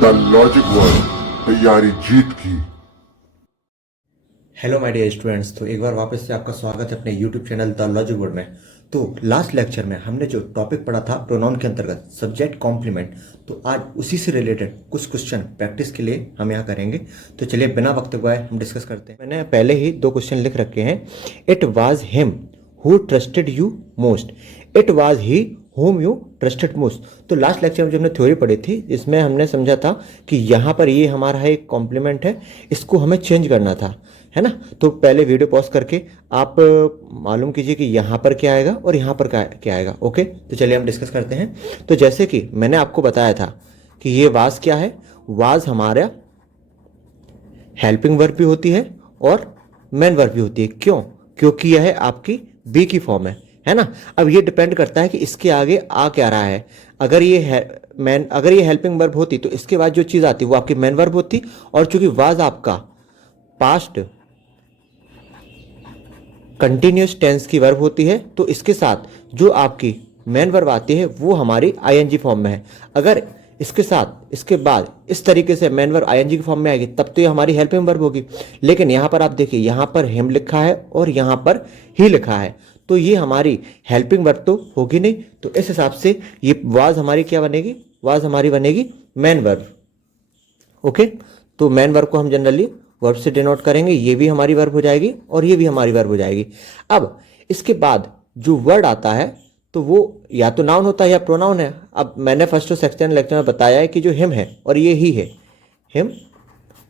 The logic word, तैयारी जीत की। Hello my dear students. तो एक बार वापस से आपका स्वागत है अपने YouTube channel the logic word में। तो लास्ट लेक्चर में हमने जो टॉपिक पढ़ा था प्रोनाउन के अंतर्गत सब्जेक्ट कॉम्प्लीमेंट, तो आज उसी से रिलेटेड कुछ क्वेश्चन प्रैक्टिस के लिए हम यहाँ करेंगे। तो चलिए बिना वक्त गवाए हम डिस्कस करते हैं। मैंने पहले ही दो क्वेश्चन लिख रखे हैं। It was him who trusted you most. It was he home you trusted most. तो लास्ट लेक्चर में जो हमने थ्योरी पढ़ी थी, इसमें हमने समझा था कि यहाँ पर ये हमारा है एक कॉम्प्लीमेंट है, इसको हमें चेंज करना था, है ना। तो पहले वीडियो पॉज करके आप मालूम कीजिए कि यहाँ पर क्या आएगा और यहाँ पर क्या आएगा। ओके, तो चलिए हम डिस्कस करते हैं। तो जैसे कि मैंने आपको बताया था कि ये वाज क्या है, वाज हमारा हेल्पिंग वर्ब भी होती है और मेन वर्ब भी होती है। क्यों? क्योंकि यह है आपकी बी की फॉर्म है ना। अब ये डिपेंड करता है कि इसके आगे आ क्या रहा है। अगर ये हेल्पिंग वर्ब होती तो इसके बाद जो चीज़ आती वो आपकी मेन वर्ब होती, और चूंकि वाज आपका पास्ट कंटिन्यूस टेंस की वर्ब होती है, तो इसके साथ जो आपकी मेन वर्ब आती है वो हमारी आईएनजी फॉर्म में है। अगर इसके साथ इसके बाद इस तरीके से मेन वर्ब आईएनजी की फॉर्म में आएगी तब तो ये हमारी हेल्पिंग वर्ब होगी। लेकिन यहाँ पर आप देखिए, यहाँ पर हिम लिखा है और यहाँ पर ही लिखा है, तो ये हमारी हेल्पिंग वर्ब तो होगी नहीं। तो इस हिसाब से ये वाज हमारी क्या बनेगी, वाज हमारी बनेगी मेन वर्ब। ओके, तो मेन वर्ब को हम जनरली वर्ब से डिनोट करेंगे। ये भी हमारी वर्ब हो जाएगी और ये भी हमारी वर्ब हो जाएगी। अब इसके बाद जो वर्ड आता है तो वो या तो नाउन होता है या प्रोनाउन है। अब मैंने फर्स्ट और सेकंड लेक्चर में बताया है कि जो हिम है और ये ही है, हिम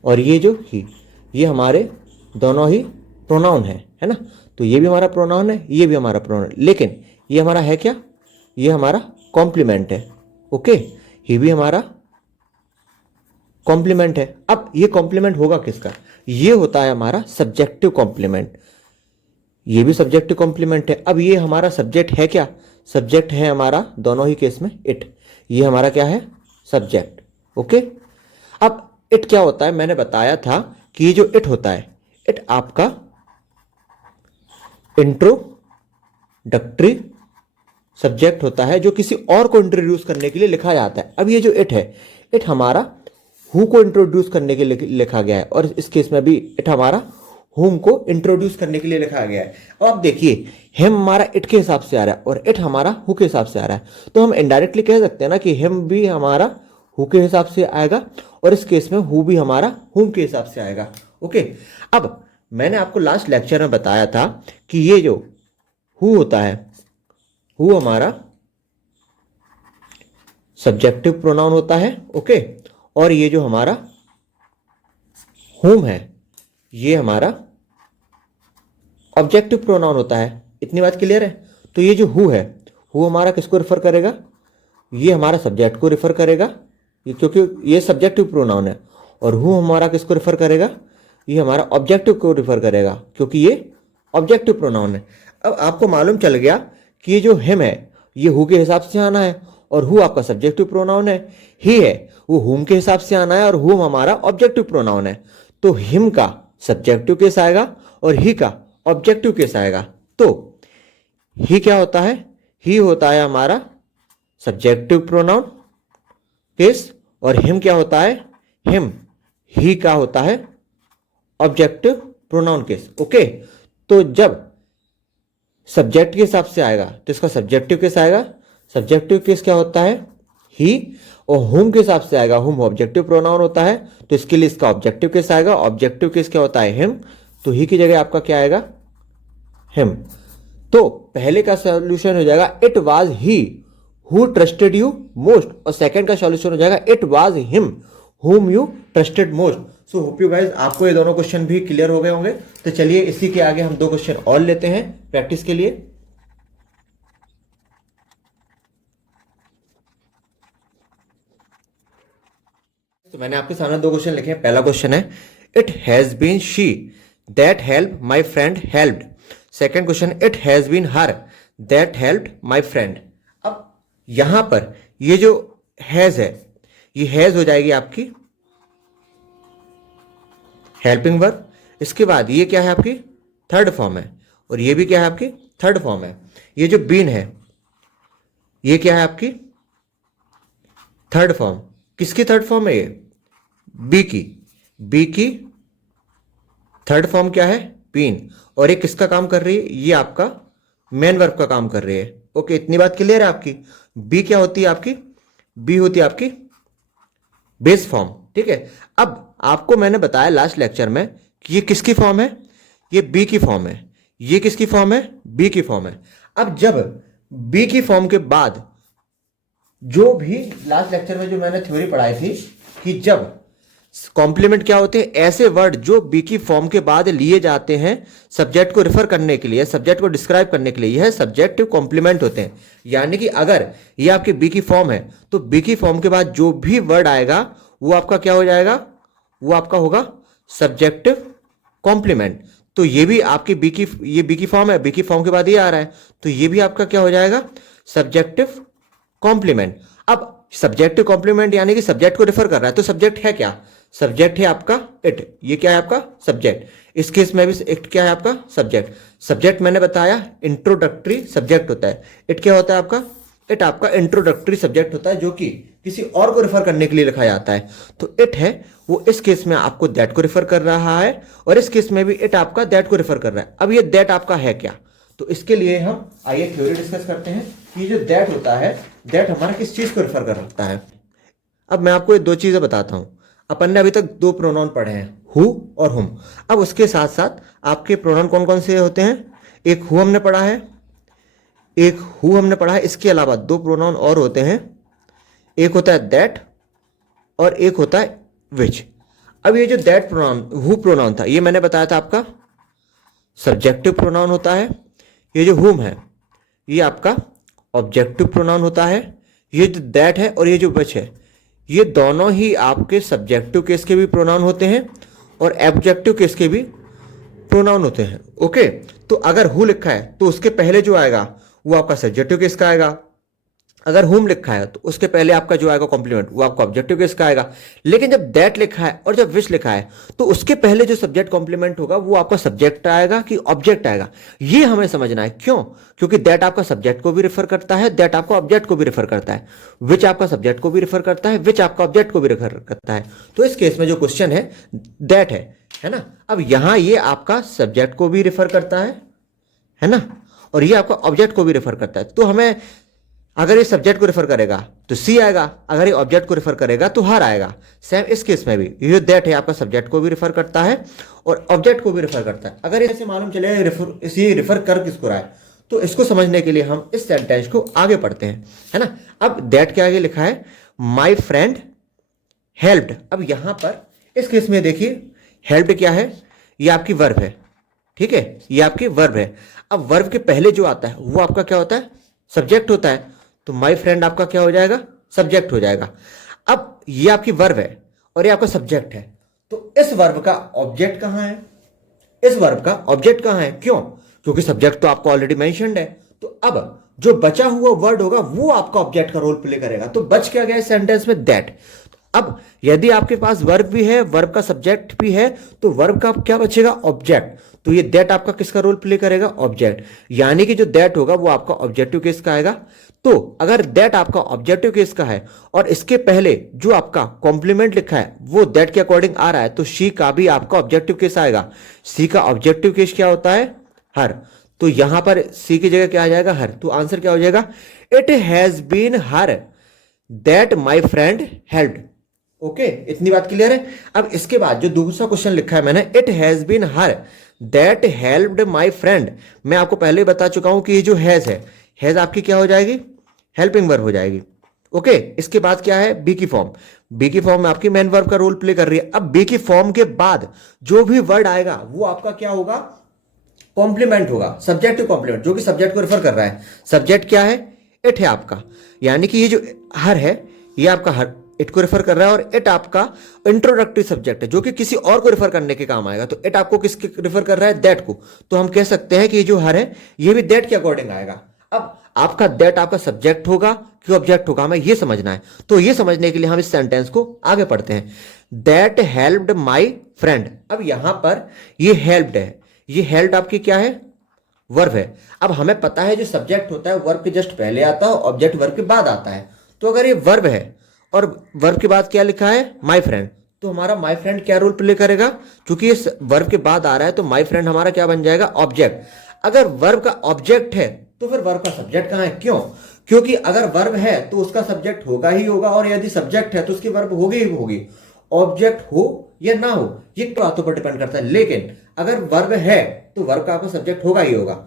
और ये जो ही, ये हमारे दोनों ही प्रोनाउन है ना। तो ये भी हमारा प्रोनाउन है, ये भी हमारा प्रोनाउन, लेकिन ये हमारा है क्या, ये हमारा कॉम्प्लीमेंट है। ओके, ये भी हमारा कॉम्प्लीमेंट है। अब ये कॉम्प्लीमेंट होगा किसका, ये होता है हमारा सब्जेक्टिव कॉम्प्लीमेंट। ये भी सब्जेक्टिव कॉम्प्लीमेंट है। अब ये हमारा सब्जेक्ट है क्या, सब्जेक्ट है हमारा दोनों ही केस में इट। ये हमारा क्या है, सब्जेक्ट। ओके, अब इट क्या होता है, मैंने बताया था कि ये जो इट होता है, इट आपका इंट्रोडक्टरी सब्जेक्ट होता है जो किसी और को इंट्रोड्यूस करने के लिए लिखा जाता है। अब ये जो इट है, इट हमारा हु को इंट्रोड्यूस करने के लिए लिखा गया है, और इस केस में भी इट हमारा हुम को इंट्रोड्यूस करने के लिए लिखा गया है। अब आप देखिए, हिम हमारा इट के हिसाब से आ रहा है और इट हमारा हु के हिसाब से आ रहा है। तो हम इनडायरेक्टली कह सकते हैं ना कि हिम भी हमारा हु के हिसाब से आएगा और इस केस में हु भी हमारा हुम के हिसाब से आएगा। ओके, अब मैंने आपको लास्ट लेक्चर में बताया था कि ये जो हु होता है, हु हमारा सब्जेक्टिव प्रोनाउन होता है। ओके, और ये जो हमारा हुम है, ये हमारा ऑब्जेक्टिव प्रोनाउन होता है। इतनी बात क्लियर है। तो ये जो हु है, हु हमारा किसको रिफर करेगा, ये हमारा सब्जेक्ट को रिफर करेगा, क्योंकि ये सब्जेक्टिव प्रोनाउन है। और हु हमारा किसको रिफर करेगा, ये हमारा ऑब्जेक्टिव को रिफर करेगा, क्योंकि ये ऑब्जेक्टिव प्रोनाउन है। अब आपको मालूम चल गया कि ये जो हिम है ये हु के हिसाब से आना है, और हु आपका सब्जेक्टिव प्रोनाउन है। ही है वो हुम के हिसाब से आना है, और हुम हमारा ऑब्जेक्टिव प्रोनाउन है। तो हिम का सब्जेक्टिव केस आएगा और ही का ऑब्जेक्टिव केस आएगा। तो ही क्या होता है, ही होता है हमारा सब्जेक्टिव प्रोनाउन केस, और हिम क्या होता है, हिम ही का होता है ऑब्जेक्टिव प्रोनाउन केस। ओके, तो जब सब्जेक्ट के हिसाब से आएगा तो इसका सब्जेक्टिव केस आएगा। सब्जेक्टिव केस क्या होता है, ही, और हुम के हिसाब से आएगा, हुम ऑब्जेक्टिव प्रोनाउन होता है, तो इसके लिए इसका ऑब्जेक्टिव केस आएगा। ऑब्जेक्टिव केस क्या होता है, हिम, तो ही की जगह आपका क्या आएगा, हिम। तो पहले का सॉल्यूशन हो जाएगा it was he who trusted you most, और सेकंड का सॉल्यूशन हो जाएगा it was him whom you trusted most. So hope you guys आपको ये दोनों क्वेश्चन भी क्लियर हो गए होंगे। तो चलिए इसी के आगे हम दो क्वेश्चन और लेते हैं प्रैक्टिस के लिए। तो मैंने आपके सामने दो क्वेश्चन लिखे हैं। पहला क्वेश्चन है, it has been she that help my friend helped. Second question, it has been her that helped my friend. अब यहां पर ये जो हैज है, ये हैज हो जाएगी आपकी हेल्पिंग वर्ब। इसके बाद ये क्या है, आपकी थर्ड फॉर्म है, और ये भी क्या है, आपकी थर्ड फॉर्म है। ये जो बीन है ये क्या है, आपकी थर्ड फॉर्म। किसकी थर्ड फॉर्म है ये? बी की। बी की थर्ड फॉर्म क्या है? बीन। और ये किसका काम कर रही है? ये आपका मेन वर्ब का काम कर रही है। ओके, इतनी बात क्लियर है आपकी? बी क्या होती है आपकी? बी होती है आपकी बेस फॉर्म। ठीक है, अब आपको मैंने बताया लास्ट लेक्चर में कि ये किसकी फॉर्म है? ये बी की फॉर्म है। ये किसकी फॉर्म है? बी की फॉर्म है। अब जब बी की फॉर्म के बाद जो भी लास्ट लेक्चर में जो मैंने थ्योरी पढ़ाई थी कि जब कॉम्प्लीमेंट क्या होते हैं? ऐसे वर्ड जो बी की फॉर्म के बाद लिए जाते हैं सब्जेक्ट को रिफर करने के लिए, सब्जेक्ट को डिस्क्राइब करने के लिए, यह सब्जेक्टिव कॉम्प्लीमेंट होते हैं। यानी कि अगर ये आपकी बी की फॉर्म है तो बी की फॉर्म के बाद जो भी वर्ड आएगा वो आपका क्या हो जाएगा? वो आपका होगा सब्जेक्टिव कॉम्प्लीमेंट। तो ये भी आपकी ये बी की फॉर्म है, बी की फॉर्म के बाद ये आ रहा है, तो ये भी आपका क्या हो जाएगा? Subjective complement. अब सब्जेक्टिव कॉम्प्लीमेंट यानी कि सब्जेक्ट को रिफर कर रहा है, तो सब्जेक्ट है क्या? सब्जेक्ट है आपका इट। ये क्या है आपका? सब्जेक्ट। इस केस में भी इट क्या है आपका? सब्जेक्ट। सब्जेक्ट मैंने बताया इंट्रोडक्टरी सब्जेक्ट होता है। इट क्या होता है आपका? इट आपका इंट्रोडक्टरी सब्जेक्ट होता है जो कि किसी और को रिफर करने के लिए लिखा जाता है। तो इट है वो इस केस में आपको दैट को रिफर कर रहा है, और इस केस में भी इट आपका दैट को रिफर कर रहा है। अब ये दैट आपका है क्या? तो इसके लिए हम आइए थ्योरी डिस्कस करते हैं कि जो दैट होता है, दैट हमारा किस चीज को रिफर करता है। अब मैं आपको ये दो चीजें बताता हूं। अपन ने अभी तक दो प्रोनाउन पढ़े हैं, हु और हुम। अब उसके साथ साथ आपके प्रोनाउन कौन कौन से होते हैं? एक हु हमने पढ़ा है, एक हु हमने पढ़ा है। इसके अलावा दो प्रोनाउन और होते हैं, एक होता है दैट और एक होता है विच। अब ये जो दैट प्रोनाउन, हु प्रोनाउन था, ये मैंने बताया था आपका सब्जेक्टिव प्रोनाउन होता है। ये जो हुम है ये आपका ऑब्जेक्टिव प्रोनाउन होता है। ये जो दैट है और ये जो विच है, ये दोनों ही आपके सब्जेक्टिव केस के भी प्रोनाउन होते हैं और ऑब्जेक्टिव केस के भी प्रोनाउन होते हैं। ओके, तो अगर हु लिखा है तो उसके पहले जो आएगा वो आपका सब्जेक्टिव केस का आएगा। अगर हुम लिखा है तो उसके पहले आपका जो आएगा कॉम्प्लीमेंट वो आपका ऑब्जेक्टिव केस का आएगा। लेकिन जब दैट लिखा है और जब विच लिखा है तो उसके पहले जो सब्जेक्ट कॉम्प्लीमेंट होगा वो आपका सब्जेक्ट आएगा कि ऑब्जेक्ट आएगा, ये हमें समझना है। क्यों? क्योंकि दैट आपका सब्जेक्ट को भी रिफर करता है, दैट आपका ऑब्जेक्ट को भी रिफर करता है, विच आपका सब्जेक्ट को भी रिफर करता है, विच आपका ऑब्जेक्ट को भी रिफर करता है। तो इस केस में जो क्वेश्चन है दैट है ना। अब यहां ये आपका सब्जेक्ट को भी रिफर करता है ना, और ये आपका ऑब्जेक्ट को भी रिफर करता है। तो हमें अगर ये सब्जेक्ट को रिफर करेगा तो सी आएगा, अगर ये ऑब्जेक्ट को रिफर करेगा तो हर आएगा। सेम इस केस में भी ये दैट है आपका सब्जेक्ट को भी रिफर करता है और ऑब्जेक्ट को भी रिफर करता है। अगर ऐसे मालूम चले इसे रिफर कर किसको रहा है, तो इसको समझने के लिए हम इस सेंटेंस को आगे पढ़ते हैं, है ना। अब दैट के आगे लिखा है माई फ्रेंड हेल्प्ड। अब यहां पर इस केस में देखिए हेल्प्ड क्या है? ये आपकी वर्ब है, ठीक है, ये आपकी वर्ब है। अब वर्ब के पहले जो आता है वो आपका क्या होता है? सब्जेक्ट होता है। तो माई फ्रेंड आपका क्या हो जाएगा? सब्जेक्ट हो जाएगा। अब ये आपकी वर्ब है और ये आपका सब्जेक्ट है, तो इस वर्ब का ऑब्जेक्ट कहां है? इस वर्ब का ऑब्जेक्ट कहां है? क्यों? क्योंकि सब्जेक्ट तो आपको ऑलरेडी मेंशन्ड है। तो अब जो बचा हुआ वर्ड होगा वो आपका ऑब्जेक्ट का रोल प्ले करेगा। तो बच क्या गया इस सेंटेंस में? दैट। अब यदि आपके पास वर्ब भी है, वर्ब का सब्जेक्ट भी है, तो वर्ब का क्या बचेगा? ऑब्जेक्ट। तो ये दैट आपका किसका रोल प्ले करेगा? ऑब्जेक्ट। यानी कि जो दैट होगा वो आपका ऑब्जेक्टिव केस का आएगा। तो अगर दैट आपका ऑब्जेक्टिव केस का है और इसके पहले जो आपका कॉम्प्लीमेंट लिखा है वो दैट के अकॉर्डिंग आ रहा है, तो शी का भी आपका ऑब्जेक्टिव केस आएगा। सी का ऑब्जेक्टिव केस क्या होता है? हर। तो यहां पर सी की जगह क्या आ जाएगा? हर। तो आंसर क्या हो जाएगा? It has been her that my friend helped. Okay, इतनी बात क्लियर है। अब इसके बाद जो दूसरा क्वेश्चन लिखा है मैंने, it has been her that helped my friend. मैं आपको पहले ही बता चुका हूं कि ये जो हैज है, हैज आपकी क्या हो जाएगी? हेल्पिंग वर्ब हो जाएगी। ओके, इसके बाद क्या है? बी की फॉर्म। बी की फॉर्म में आपकी मेन वर्ब का रोल प्ले कर रही है। अब बी की फॉर्म के बाद जो भी वर्ड आएगा वो आपका क्या होगा? कॉम्प्लीमेंट होगा, सब्जेक्टिव कॉम्प्लीमेंट, जो कि सब्जेक्ट को रिफर कर रहा है। सब्जेक्ट क्या है? इट है आपका। यानी कि ये जो हर है ये आपका हर इट को रिफर कर रहा है, और इट आपका इंट्रोडक्टरी सब्जेक्ट है जो कि किसी और को रिफर करने के काम आएगा। तो इट आपको किसके रिफर कर रहा है? दैट को। तो हम कह सकते हैं कि ये जो हर है ये भी दैट के अकॉर्डिंग आएगा। अब आपका दैट आपका सब्जेक्ट होगा कि ऑब्जेक्ट होगा, हमें ये समझना है। तो ये समझने के लिए हम इस सेंटेंस को आगे पढ़ते हैं। That helped my friend. अब यहां पर ये हेल्प्ड है, ये हेल्प आपकी क्या है? वर्ब है। अब हमें पता है जो सब्जेक्ट होता है वर्ब के जस्ट पहले आता है, ऑब्जेक्ट वर्ब के बाद आता है। तो अगर ये वर्ब है और वर्ब के बाद क्या लिखा है, माय फ्रेंड। तो हमारा माय फ्रेंड क्या रोल प्ले करेगा, क्योंकि इस वर्ब के बाद आ रहा है तो माय फ्रेंड हमारा क्या बन जाएगा, ऑब्जेक्ट। अगर वर्ब का ऑब्जेक्ट है तो फिर वर्ब का सब्जेक्ट कहां है, क्यों, क्योंकि अगर वर्ब है तो उसका सब्जेक्ट होगा ही होगा, और यदि सब्जेक्ट है तो उसकी वर्ब होगी ही होगी। ऑब्जेक्ट हो या ना हो ये तो बातों पर डिपेंड करता है, लेकिन अगर वर्ब है तो वर्ब का आपका सब्जेक्ट होगा ही होगा,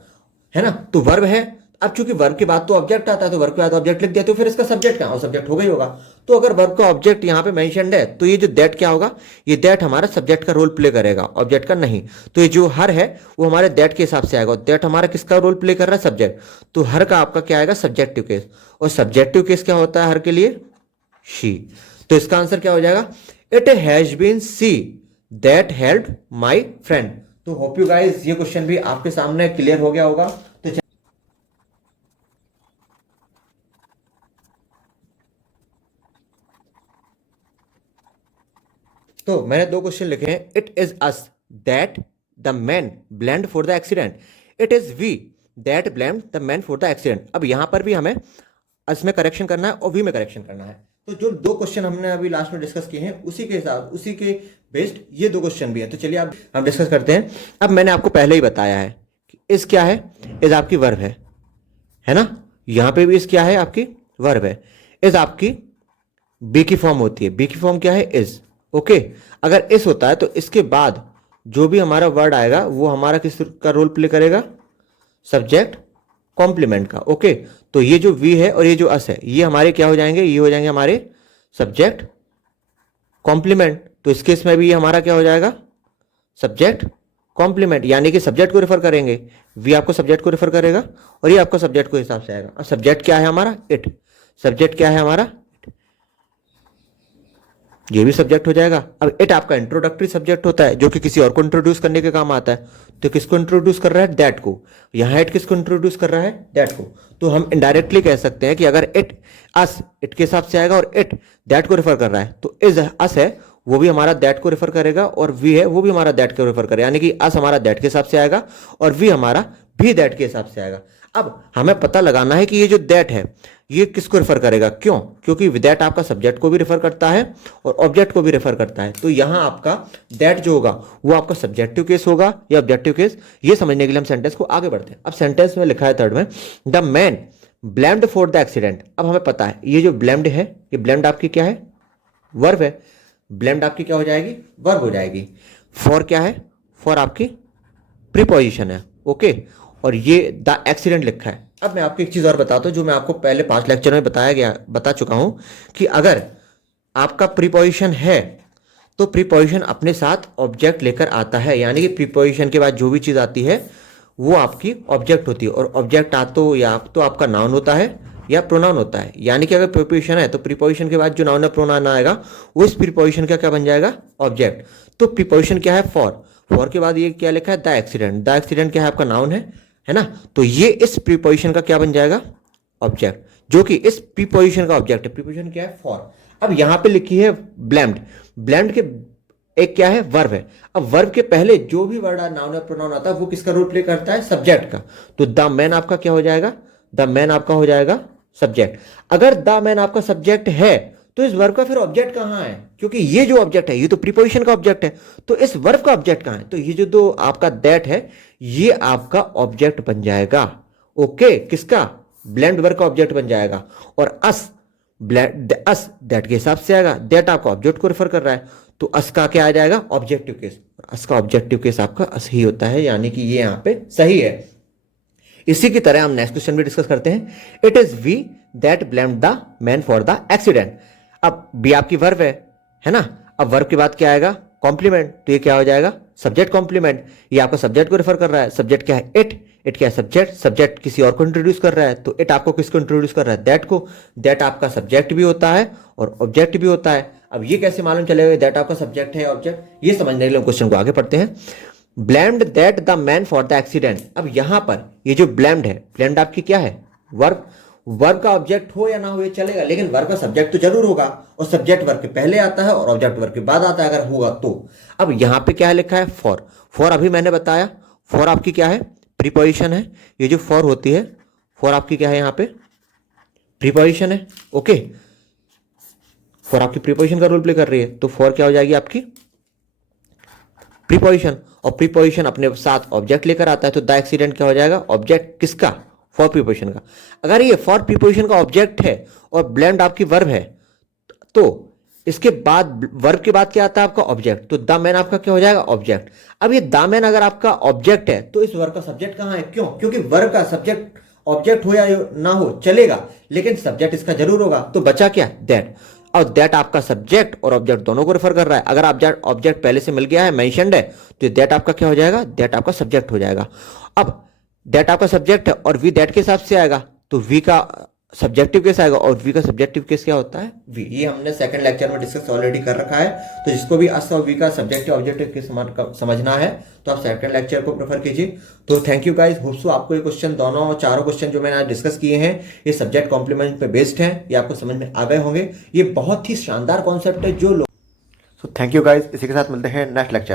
है ना। तो वर्ब है, अब चूंकि वर्ब के बाद तो ऑब्जेक्ट आता है तो वर्ब के बाद ऑब्जेक्ट लिख दिया, तो फिर इसका सब्जेक्ट कहां, सब्जेक्ट होगा ही होगा। तो अगर वर्ब का ऑब्जेक्ट यहां पे मेंशन्ड है तो ये जो दैट क्या होगा, ये दैट हमारा सब्जेक्ट का रोल प्ले करेगा, ऑब्जेक्ट का नहीं। तो ये जो हर है वो हमारे दैट के हिसाब से आएगा, और दैट हमारा किसका रोल प्ले कर रहा है, सब्जेक्ट। तो हर का आपका क्या आएगा, सब्जेक्टिव केस, और सब्जेक्टिव केस क्या होता है हर के लिए, शी। तो इसका आंसर क्या हो जाएगा, it has been she that help my friend. तो होप यू गाइस ये क्वेश्चन भी आपके सामने क्लियर हो गया होगा। तो मैंने 2 क्वेश्चन लिखे हैं, it is us that the man blamed for the accident, it is we that blamed the man for the accident. अब यहां पर भी हमें अस में करेक्शन करना है और वी में करेक्शन करना है। तो जो 2 क्वेश्चन हमने अभी लास्ट में डिस्कस किए हैं उसी के हिसाब, उसी के बेस्ड ये 2 क्वेश्चन भी हैं। तो चलिए अब हम डिस्कस करते हैं। अब मैंने आपको पहले ही बताया है कि इस क्या है, इस आपकी वर्ब है ना। यहां पे भी इस क्या है, आपकी वर्ब है। इस आपकी बी की फॉर्म होती है, बी की फॉर्म क्या है, इज। ओके, अगर इस होता है तो इसके बाद जो भी हमारा वर्ड आएगा वो हमारा किस का रोल प्ले करेगा, सब्जेक्ट कॉम्प्लीमेंट का। ओके, तो ये जो वी है और ये जो अस है ये हमारे क्या हो जाएंगे, ये हो जाएंगे हमारे सब्जेक्ट कॉम्प्लीमेंट। तो इस केस में भी ये हमारा क्या हो जाएगा, सब्जेक्ट कॉम्प्लीमेंट, यानी कि सब्जेक्ट को रेफर करेंगे, वी आपको सब्जेक्ट को रेफर करेगा और ये आपको सब्जेक्ट को हिसाब से आएगा। अब सब्जेक्ट क्या है हमारा, इट, सब्जेक्ट क्या है हमारा, ये भी सब्जेक्ट हो जाएगा। अब इट आपका इंट्रोडक्टरी सब्जेक्ट होता है जो कि किसी और को इंट्रोड्यूस करने के काम आता है। तो किसको इंट्रोड्यूस कर रहा है, दैट को। यहां इट किसको इंट्रोड्यूस कर रहा है, दैट को। तो हम इनडायरेक्टली कह सकते हैं कि अगर इट अस इट के हिसाब से आएगा और इट दैट को रेफर कर रहा है तो इज अस है वो भी हमारा दैट को रेफर करेगा, और वी है वो भी हमारा दैट को रेफर करेगा, यानी कि अस हमारा दैट के हिसाब से आएगा और वी हमारा भी दैट के हिसाब से आएगा। अब हमें पता लगाना है कि ये जो दैट है ये किसको रेफर करेगा, क्यों, क्योंकि दैट आपका सब्जेक्ट को भी रेफर करता है और ऑब्जेक्ट को भी रेफर करता है। तो यहां आपका दैट जो होगा वो आपका सब्जेक्टिव केस होगा या ऑब्जेक्टिव केस, ये समझने के लिए हम सेंटेंस को आगे बढ़ते हैं। अब सेंटेंस में लिखा है थर्ड में, the man blamed for the accident. अब हमें पता है ये जो ब्लेम्ड है, ये ब्लेम्ड आपकी क्या है, वर्ब है। ब्लेम्ड आपकी क्या हो जाएगी, वर्ब हो जाएगी। फॉर क्या है, फॉर आपकी प्रीपोजिशन है। ओके, और ये द एक्सीडेंट लिखा है। अब मैं आपको एक चीज और बताता हूं जो मैं आपको पहले 5 लेक्चर में बता चुका हूं कि अगर आपका प्रीपोजिशन है तो प्रीपोजिशन अपने साथ ऑब्जेक्ट लेकर आता है, यानी कि प्रीपोजिशन के बाद जो भी चीज आती है वो आपकी ऑब्जेक्ट होती है, और ऑब्जेक्ट या तो आपका नाउन होता है या प्रोनाउन होता है। यानी कि अगर प्रीपोजिशन है तो प्रीपोजिशन के बाद जो नाउन या प्रोनाउन आएगा वो इस प्रीपोजिशन का क्या बन जाएगा, ऑब्जेक्ट। तो प्रीपोजिशन क्या है, फॉर के बाद ये क्या लिखा है, द एक्सीडेंट। द एक्सीडेंट क्या है, आपका नाउन है ना। तो ये इस प्रीपोजिशन का क्या बन जाएगा, ऑब्जेक्ट, जो कि इस प्रीपोजिशन का ऑब्जेक्ट है। प्रीपोजिशन क्या है, फॉर। अब यहां पे लिखी है ब्लेम्ड, ब्लेम्ड के एक क्या है, वर्ब है। अब वर्ब के पहले जो भी वर्ड नाउन या प्रोनाउन आता है वो किसका रोल प्ले करता है, सब्जेक्ट का। तो द मैन आपका क्या हो जाएगा, द मैन आपका हो जाएगा सब्जेक्ट। अगर द मैन आपका सब्जेक्ट है तो इस वर्ब का फिर ऑब्जेक्ट कहां है, क्योंकि ये जो ऑब्जेक्ट है ये तो प्रीपोजिशन का ऑब्जेक्ट है, तो इस वर्ब का ऑब्जेक्ट कहां है, तो ये जो दो आपका दैट है ये आपका ऑब्जेक्ट बन जाएगा। ओके, किसका, ब्लेम्ड वर्ब का ऑब्जेक्ट बन जाएगा। और अस दैट के हिसाब से आएगा, दैट आपका ऑब्जेक्ट को रेफर कर रहा है तो अस का क्या आ जाएगा, ऑब्जेक्टिव केस। अस का ऑब्जेक्टिव केस आपका अस ही होता है, यानी कि ये यहां पे सही है। इसी की तरह हम नेक्स्ट क्वेश्चन भी डिस्कस करते हैं। It is we that blamed the man for the accident. अब बी आपकी वर्ब है ना। अब वर्ब के बाद क्या आएगा, कॉम्प्लीमेंट। तो ये क्या हो जाएगा, सब्जेक्ट कॉम्प्लीमेंट। ये आपका सब्जेक्ट को रेफर कर रहा है। सब्जेक्ट क्या है, इट क्या है, सब्जेक्ट। सब्जेक्ट किसी और को इंट्रोड्यूस कर रहा है, तो इट आपको किसको इंट्रोड्यूस कर रहा है, दैट को। दैट आपका सब्जेक्ट भी होता है और ऑब्जेक्ट भी होता है। अब ये कैसे मालूम चलेगा दैट आपका सब्जेक्ट है ऑब्जेक्ट, ये समझने के लिए क्वेश्चन को आगे पढ़ते हैं। Blamed that the man for the accident. अब यहां पर ये जो ब्लेम्ड है, ब्लेम्ड आपकी क्या है, वर्ब। वर्ब का ऑब्जेक्ट हो या ना हो ये चलेगा, लेकिन वर्ब का सब्जेक्ट तो जरूर होगा, और सब्जेक्ट वर्ब के पहले आता है और ऑब्जेक्ट वर्ब के बाद आता है अगर होगा तो। अब यहां पे क्या लिखा है, फॉर। फॉर अभी मैंने बताया, फॉर आपकी क्या है, प्रीपोजिशन है। ये जो फॉर होती है, फॉर आपकी क्या है, यहां पे प्रीपोजिशन है। ओके, फॉर आपकी प्रीपोजिशन का रोल प्ले कर रही है, तो फॉर क्या हो जाएगी आपकी प्रीपोजिशन, और प्रीपोजिशन अपने साथ ऑब्जेक्ट लेकर आता है, तो द एक्सीडेंट क्या हो जाएगा, ऑब्जेक्ट किसका, फॉर प्रीपोजिशन का। अगर ये फॉर प्रीपोजिशन का ऑब्जेक्ट है और ब्लेंड आपकी वर्ब है, तो इसके बाद वर्ब के बाद क्या आता है आपका ऑब्जेक्ट, तो द मैन आपका क्या हो जाएगा, ऑब्जेक्ट। अब ये द मैन अगर आपका ऑब्जेक्ट है तो इस वर्ब का सब्जेक्ट कहां है, क्यों, क्योंकि वर्ब का सब्जेक्ट ऑब्जेक्ट हो या ना हो चलेगा, लेकिन सब्जेक्ट इसका जरूर होगा, तो बचा क्या, दैट। और दैट आपका सब्जेक्ट और ऑब्जेक्ट दोनों को रेफर कर रहा है। अगर ऑब्जेक्ट पहले से मिल गया है, मेंशन्ड है, तो दैट आपका क्या हो जाएगा, दैट आपका सब्जेक्ट हो जाएगा। अब दैट आपका सब्जेक्ट है और वी दैट के हिसाब से आएगा, तो वी का सब्जेक्टिव केस आएगा, और वी का सब्जेक्टिव केस क्या होता है, वी। ये हमने सेकंड लेक्चर में डिस्कस ऑलरेडी कर रखा है, तो जिसको भी अस और वी का सब्जेक्टिव ऑब्जेक्टिव केस समझना है तो आप सेकंड लेक्चर को प्रेफर कीजिए। तो थैंक यू गाइस, होप्स आपको ये क्वेश्चन दोनों चारों क्वेश्चन जो मैंने आज डिस्कस किए हैं ये सब्जेक्ट कॉम्प्लीमेंट पे बेस्ड हैं, ये आपको समझ में आ गए होंगे। ये बहुत ही शानदार कॉन्सेप्ट है जो लोग। सो थैंक यू गाइस, इसी के साथ मिलते हैं नेक्स्ट लेक्चर।